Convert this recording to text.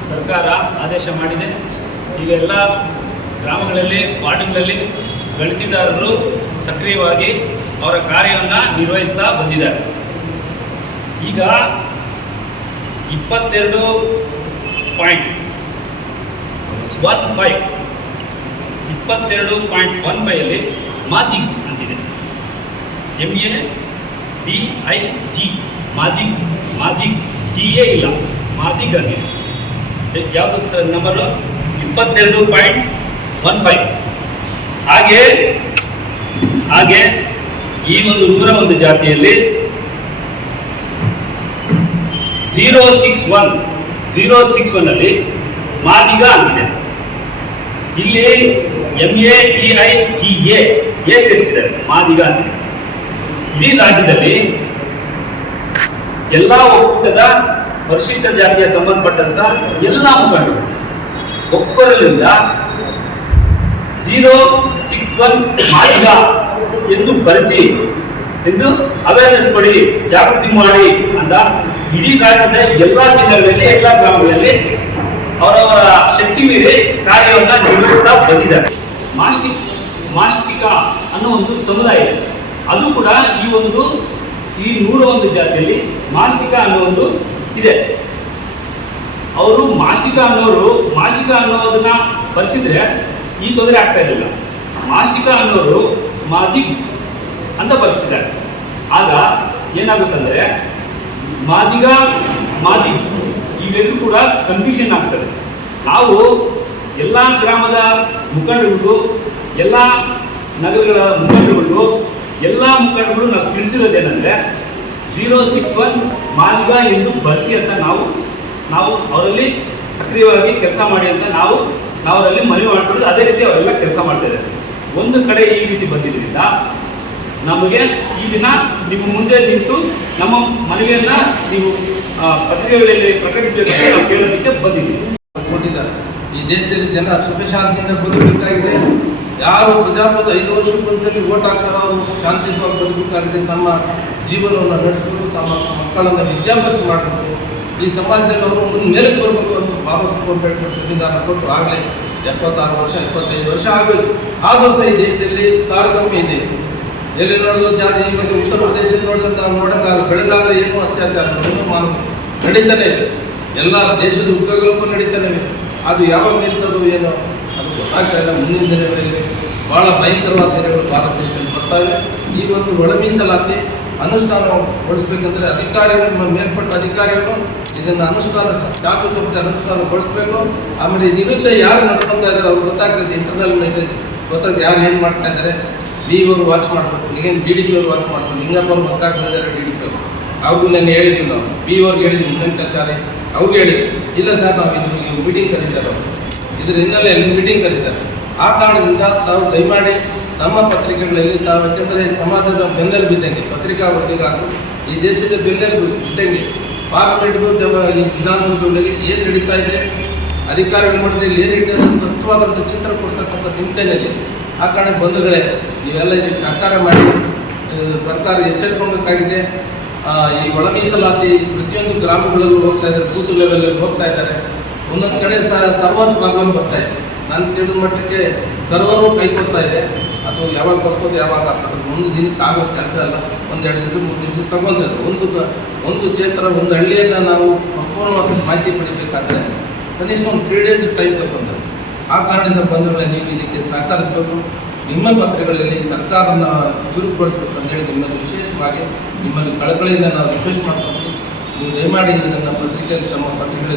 ಸರ್ಕಾರ ಆದೇಶ ಮಾಡಿದೆ. ಈಗ ಎಲ್ಲ ಗ್ರಾಮಗಳಲ್ಲಿ, ವಾರ್ಡ್ಗಳಲ್ಲಿ ಗಣತಿದಾರರು ಸಕ್ರಿಯವಾಗಿ ಅವರ ಕಾರ್ಯವನ್ನು ನಿರ್ವಹಿಸ್ತಾ ಬಂದಿದ್ದಾರೆ. ಈಗ ಇಪ್ಪತ್ತೆರಡು ಪಾಯಿಂಟ್ ಒನ್ ಫೈವ್, ಇಪ್ಪತ್ತೆರಡು ಪಾಯಿಂಟ್ ಒನ್ ಫೈವಲ್ಲಿ ಮಾದಿಗ್ ಅಂತಿದೆ. M A D I G Madig Madig G A ಇಲ್ಲ, ಮಾದಿಗ್ ಎ- ಯಾವುದು ಸರ್ ನಂಬರು ಇಪ್ಪತ್ತೆರಡು ಪಾಯಿಂಟ್ ಒನ್ ಫೈವ್. ಹಾಗೆ ಹಾಗೆ ಈ ಒಂದು ನೂರ ಒಂದು ಜಾತಿಯಲ್ಲಿ zero six one zero six one ಅಲ್ಲಿ ಮಾದಿಗ ಅಂತಿದೆ ಇಲ್ಲಿ M A T I T A ಸೇರಿಸಿದ್ದಾರೆ Madiga ಅಂತಿದೆ ಇಡೀ ರಾಜ್ಯದಲ್ಲಿ ಎಲ್ಲ ಒಕ್ಕೂಟದ ಪರಿಶಿಷ್ಟ ಜಾತಿಯ ಸಂಬಂಧಪಟ್ಟಂತ ಎಲ್ಲ ಮುಖಂಡರು. ಒಬ್ಬರಲ್ಲಿಂದ ಝೀರೋ ಸಿಕ್ಸ್ ಒನ್ ಮಾರ್ಗ ಎಂದು ಬರೆಸಿ, ಎಂದು ಅವೇರ್ನೆಸ್ ಕೊಡಿ, ಜಾಗೃತಿ ಮಾಡಿ ಅಂತ ಇಡೀ ರಾಜ್ಯದ ಎಲ್ಲ ಜಿಲ್ಲೆಗಳಲ್ಲಿ, ಎಲ್ಲ ಗ್ರಾಮಗಳಲ್ಲಿ ಅವರವರ ಶಕ್ತಿ ಮೀರಿ ಕಾರ್ಯವನ್ನು ನಿರ್ವಹಿಸ್ತಾ ಬಂದಿದ್ದಾರೆ. ಮಾಸ್ಟಿಕ್ ಮಾಸ್ಟಿಕ ಅನ್ನೋ ಒಂದು ಸಮುದಾಯ ಅದು ಕೂಡ ಈ ಒಂದು, ಈ ನೂರ ಒಂದು ಜಾತಿಯಲ್ಲಿ ಮಾಸ್ಟಿಕ ಅನ್ನೋ ಒಂದು ಇದೆ. ಅವರು ಮಾಸಿಕ ಅನ್ನೋರು, ಮಾಸಿಕ ಅನ್ನೋದನ್ನ ಬರೆಸಿದ್ರೆ ಈ ತೊಂದರೆ ಆಗ್ತಾ ಇರಲಿಲ್ಲ. ಮಾಸಿಕ ಅನ್ನೋರು ಮಾದಿ ಅಂತ ಬರೆಸಿದ್ದಾರೆ. ಆಗ ಏನಾಗುತ್ತಂದ್ರೆ, ಮಾದಿಗ, ಮಾದಿ ಇವೆರಡೂ ಕೂಡ ಕನ್ಫ್ಯೂಷನ್ ಆಗ್ತದೆ. ನಾವು ಎಲ್ಲ ಗ್ರಾಮದ ಮುಖಂಡರುಗಳು, ಎಲ್ಲ ನಗರಗಳ ಮುಖಂಡರುಗಳು, ಎಲ್ಲ ಮುಖಂಡಗಳು ನಾವು ತಿಳಿಸಿರೋದೇನೆಂದರೆ ಝೀರೋ ಸಿಕ್ಸ್ ಒನ್ ಮಾರ್ಗ ಎಂದು ಬಳಸಿ ಅಂತ ನಾವು ನಾವು ಅವರಲ್ಲಿ ಸಕ್ರಿಯವಾಗಿ ಕೆಲಸ ಮಾಡಿ ಅಂತ ನಾವು, ನಾವರಲ್ಲಿ ಮನವಿ ಮಾಡ್ಕೊಂಡು ಅದೇ ರೀತಿ ಅವರೆಲ್ಲ ಕೆಲಸ ಮಾಡ್ತಾ ಒಂದು ಕಡೆ ಈ ರೀತಿ ಬಂದಿದ್ದರಿಂದ ನಮಗೆ ಈ ದಿನ ನಿಮ್ಮ ಮುಂದೆ ನಿಂತು ನಮ್ಮ ಮನವಿಯನ್ನ ನೀವು ಪತ್ರಿಕೆಗಳಲ್ಲಿ ಪ್ರಕಟಿಸಬೇಕು ನಾವು ಕೇಳೋದಕ್ಕೆ ಬಂದಿದ್ದೀವಿ. ಈ ದೇಶದಲ್ಲಿ ಜನ ಸುಖ ಶಾಂತಿಯಿಂದ ಬದುಕಬೇಕಾಗಿದೆ. ಯಾರು ಪ್ರಜಾಪ್ರಭುತ್ವ ಐದು ವರ್ಷಕ್ಕೊಂದ್ಸಲಿ ಓಟ್ ಹಾಕ್ತಾರೋ ಅವರು ಶಾಂತಿಯುತವಾಗಿ ಬದುಕಬೇಕಾಗಿದೆ ತಮ್ಮ ಜೀವನವನ್ನು ನಡೆಸಬೇಕು ತಮ್ಮ ಮಕ್ಕಳನ್ನು ವಿದ್ಯಾಭ್ಯಾಸ ಮಾಡಬೇಕು ಈ ಸಮಾಜದಲ್ಲಿ ಅವರು ಮೇಲಕ್ಕೆ ಬರಬೇಕು ಅಂತ ಬಾಬಾ ಅಂಬೇಡ್ಕರ್ ಸಂವಿಧಾನ ಕೊಟ್ಟು ಆಗಲೇ ಎಪ್ಪತ್ತಾರು ವರ್ಷ ಇಪ್ಪತ್ತೈದು ವರ್ಷ ಆಗಬೇಕು. ಆದರೂ ಸಹ ಈ ದೇಶದಲ್ಲಿ ತಾರತಮ್ಯ ಇದೆ. ಎಲ್ಲಿ ನೋಡಿದ್ರು ಜಾತಿ ಮತ್ತು ಉತ್ತರ ಪ್ರದೇಶ ನೋಡಿದ್ರೆ ನಾವು ನೋಡೋಕ್ಕಾಗ ಬೆಳೆದಾಗಲೇ ಏನು ಅತ್ಯಾಚಾರ ಮಾನವ ನಡೀತಾನೆ ಎಲ್ಲ ದೇಶದ ಉದ್ಯೋಗಕ್ಕೂ ನಡೀತಾನೆ ಅದು ಯಾವಾಗ ನಿಲ್ತದೋ ಏನೋ ಅದು ಗೊತ್ತಾಗ್ತಾ ಮುಂದಿನ ದಿನಗಳಲ್ಲಿ ಭಾಳ ಭಯಂಕರವಾದ ದಿನಗಳು ಭಾರತ ದೇಶದಲ್ಲಿ ಬರ್ತವೆ. ಈ ಒಂದು ಒಳ ಮೀಸಲಾತಿ ಅನುಷ್ಠಾನಗೊಳಿಸ್ಬೇಕಂದ್ರೆ ಅಧಿಕಾರಿಗಳು ಮೇಲ್ಪಟ್ಟ ಅಧಿಕಾರಿಗಳು ಇದನ್ನು ಅನುಷ್ಠಾನ ಜಾಗೃತಿ ಅನುಷ್ಠಾನಗೊಳಿಸ್ಬೇಕು. ಆಮೇಲೆ ಇದ್ರ ಯಾರು ನಡ್ಕೊತಾ ಇದ್ದಾರೆ ಅವ್ರು ಗೊತ್ತಾಗ್ತದೆ ಇಂಟರ್ನಲ್ ಮೆಸೇಜ್ ಗೊತ್ತಾಗ್ತದೆ ಯಾರು ಏನು ಮಾಡ್ತಾ ಇದ್ದಾರೆ ಬಿ ಅವರು ವಾಚ್ ಮಾಡಬೇಕು. ಈಗೇನು ಡಿ ಡಿ ಪಿ ಅವರು ವಾಚ್ ಮಾಡ್ಬೇಕು. ಲಿಂಗಪ್ಪ ಗೊತ್ತಾಗ್ತಾ ಗೊತ್ತಾಗ್ತಿದ್ದಾರೆ ಡಿ ಡಿ ಪಿ ಅವರು ಅವ್ರಿಗೂ ನಾನು ಹೇಳಿದ್ವಿ ನಾವು. ಬಿ ಅವ್ರಿಗೆ ಹೇಳಿದ್ವಿ ಮುನ್ನಂಟಾಚಾರ್ಯ ಅವ್ರಿಗೆ ಹೇಳಿದ್ವಿ ಇಲ್ಲ ಸರ್, ನಾವು ಇದು ಮೀಟಿಂಗ್ ಕರೀತಾರೆ ಅವರು. ಇದ್ರ ಹಿನ್ನೆಲೆಯಲ್ಲಿ ಮೀಟಿಂಗ್ ಕರೀತಾರೆ. ಆ ಕಾರಣದಿಂದ ತಾವು ದಯಮಾಡಿ ನಮ್ಮ ಪತ್ರಿಕೆಗಳಲ್ಲಿ ತಾವು ಯಾಕೆಂದರೆ ಸಮಾಜದ ಬೆಂಗಲ್ ಬಿದ್ದಂಗೆ, ಪತ್ರಿಕಾ ಉದ್ಯೋಗ ಈ ದೇಶದ ಬೆಂಗಲ್ ಬಿದ್ದಂಗೆ ಪಾರ್ಲಿಮೆಂಟ್ಗೂ ವಿಧಾನಸಭೆಗಳಿಗೆ ಏನು ನಡೀತಾ ಇದೆ, ಅಧಿಕಾರಿಗಳ ಮಟ್ಟದಲ್ಲಿ ಏನು ನಡೀತಾ ಇದೆ ಸ್ವಸ್ಥವಾದಂಥ ಚಿತ್ರ ಕೊಡ್ತಕ್ಕಂಥ ಚಿಂತನೆಯಲ್ಲಿ ಆ ಕಾರಣ ಬಂಧುಗಳೇ, ನೀವೆಲ್ಲ ಇದಕ್ಕೆ ಸಹಕಾರ ಮಾಡಿ ಸರ್ಕಾರ ಎಚ್ಚರಿಕೊಳ್ಬೇಕಾಗಿದೆ ಈ ಒಳ ಮೀಸಲಾತಿ ಪ್ರತಿಯೊಂದು ಗ್ರಾಮಗಳಲ್ಲೂ ಹೋಗ್ತಾ ಇದ್ದಾರೆ, ಬೂತ್ ಲೆವೆಲಲ್ಲಿ ಹೋಗ್ತಾ ಇದ್ದಾರೆ. ಒಂದೊಂದು ಕಡೆ ಸರ್ವರ್ ಪ್ರಾಬ್ಲಮ್ ಬರ್ತಾ ಇದೆ. ನಾನು ತಿಳಿದ ಮಟ್ಟಕ್ಕೆ ಸರ್ವರು ಕೈ ಕೊಡ್ತಾ ಇದೆ. ಅದು ಯಾವಾಗ ಬರ್ತದೆ ಯಾವಾಗ ಒಂದು ದಿನಕ್ಕೆ ಆಗೋ ಕೆಲಸ ಅಲ್ಲ. ಒಂದೆರಡು ದಿವಸ, ಮೂರು ದಿವಸ ತಗೊಂಡಿದ್ರು. ಒಂದು ಒಂದು ಕ್ಷೇತ್ರ ಒಂದು ಹಳ್ಳಿಯನ್ನು ನಾವು ಸಂಪೂರ್ಣವಾಗಿ ಮಾಹಿತಿ ಪಡಿಬೇಕಾದ್ರೆ ಕನಿಷ್ಠ ಒಂದು ತ್ರೀ ಡೇಸ್ ಟೈಮ್ ತಗೊಂಡು ಆ ಕಾರಣದಿಂದ ಬಂದವರೆ ನೀವು ಇದಕ್ಕೆ ಸಹಕರಿಸಬೇಕು. ನಿಮ್ಮ ಪತ್ರಗಳಲ್ಲಿ ಸರ್ಕಾರನ ಅಂತ ಹೇಳಿ ನಿಮ್ಮಲ್ಲಿ ವಿಶೇಷವಾಗಿ ನಿಮ್ಮಲ್ಲಿ ಕಳಕಳಿಯಿಂದ ನಾವು ರಿಕ್ವೆಸ್ಟ್ ಮಾಡ್ಕೊಂಡು ನೀವು ದಯಮಾಡಿ ಇದನ್ನು ಪತ್ರಿಕೆಯಲ್ಲಿ ತಮ್ಮ ಪತ್ರಿಕೆಗಳಲ್ಲಿ